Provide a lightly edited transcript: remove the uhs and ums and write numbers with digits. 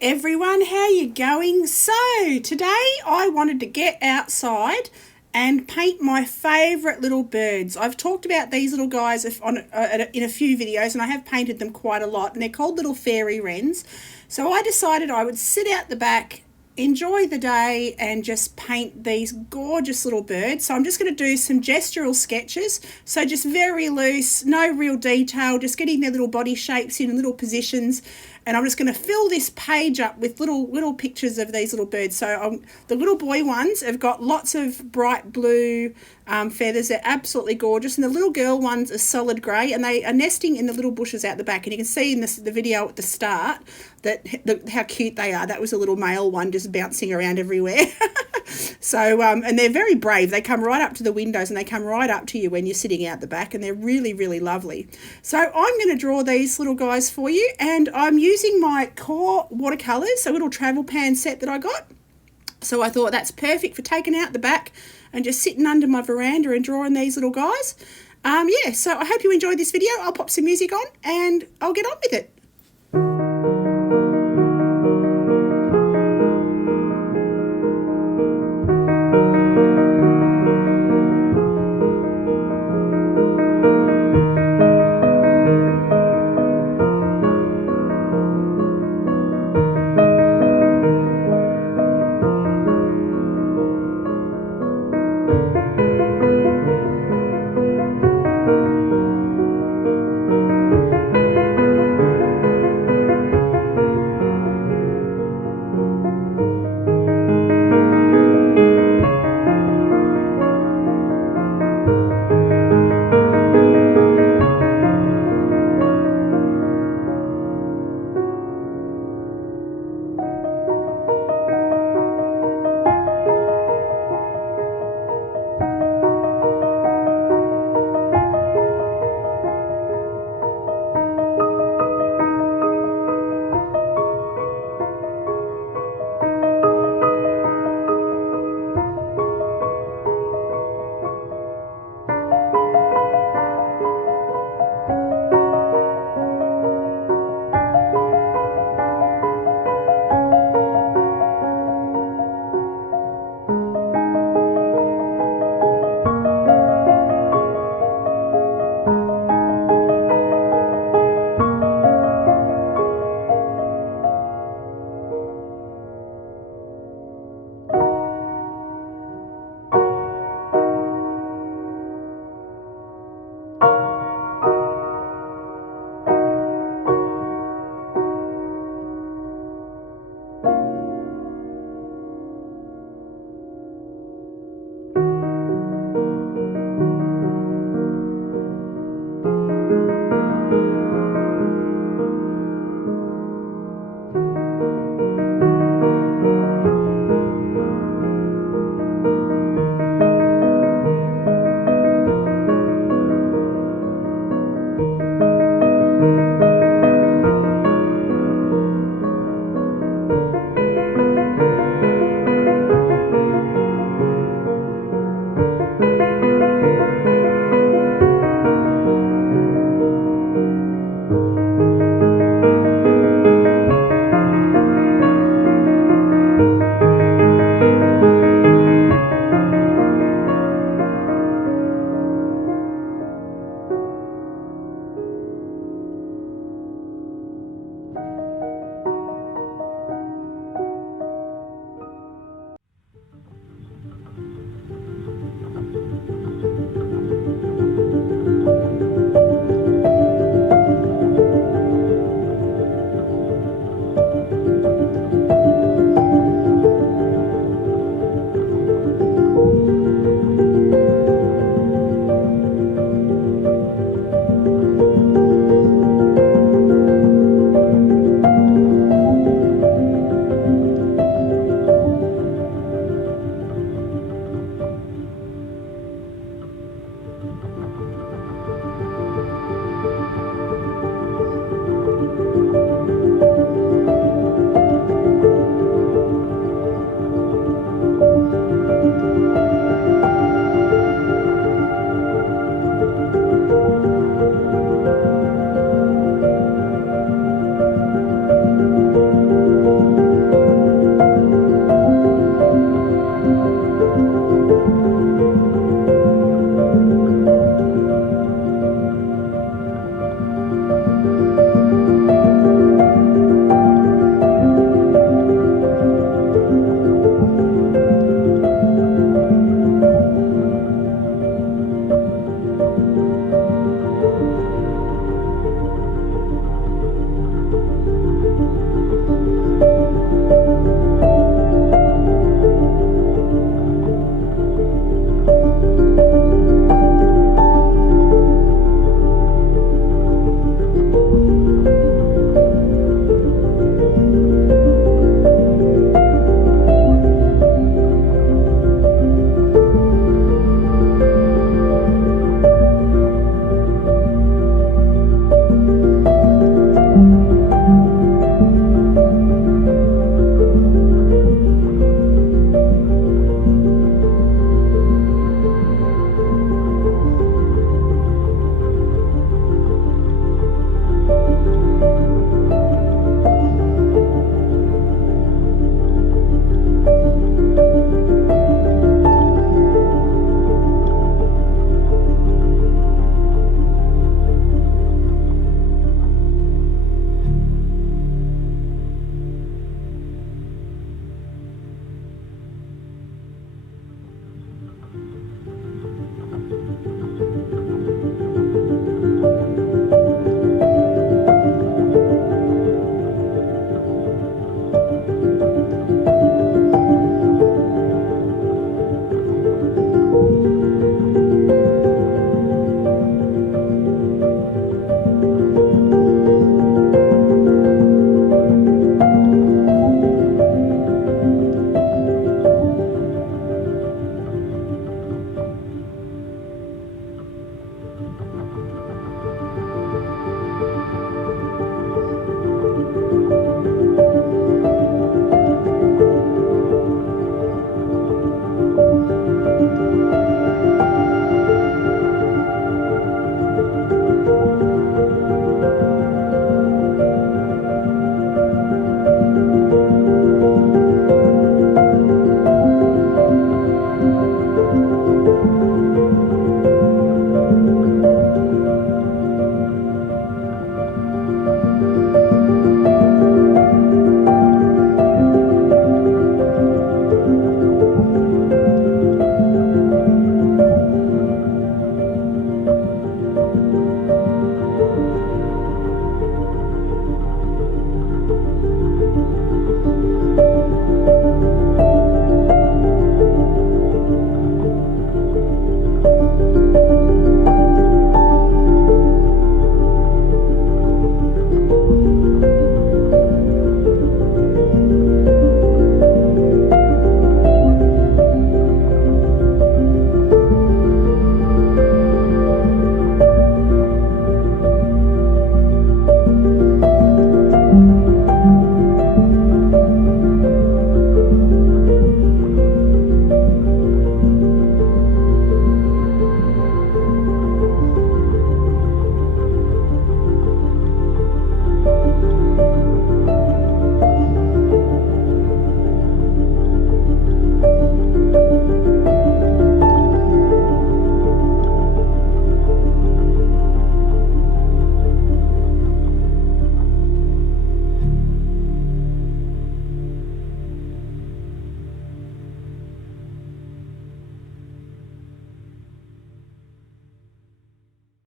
Everyone, how you going? So today I wanted to get outside and paint my favourite little birds. I've talked about these little guys in a few videos, and I have painted them quite a lot, and they're called little fairy wrens. So I decided I would sit out the back, enjoy the day, and just paint these gorgeous little birds. So I'm just going to do some gestural sketches, so just very loose, no real detail, just getting their little body shapes in little positions. And I'm just going to fill this page up with little pictures of these little birds. So the little boy ones have got lots of bright blue feathers. They're absolutely gorgeous. And the little girl ones are solid grey, and they are nesting in the little bushes out the back. And you can see in the video at the start how cute they are. That was a little male one just bouncing around everywhere. So, and they're very brave. They come right up to the windows, and they come right up to you when you're sitting out the back, and they're really, really lovely. So I'm going to draw these little guys for you, and I'm using my Core watercolours, a little travel pan set that I got. So I thought that's perfect for taking out the back and just sitting under my veranda and drawing these little guys. So I hope you enjoyed this video. I'll pop some music on and I'll get on with it.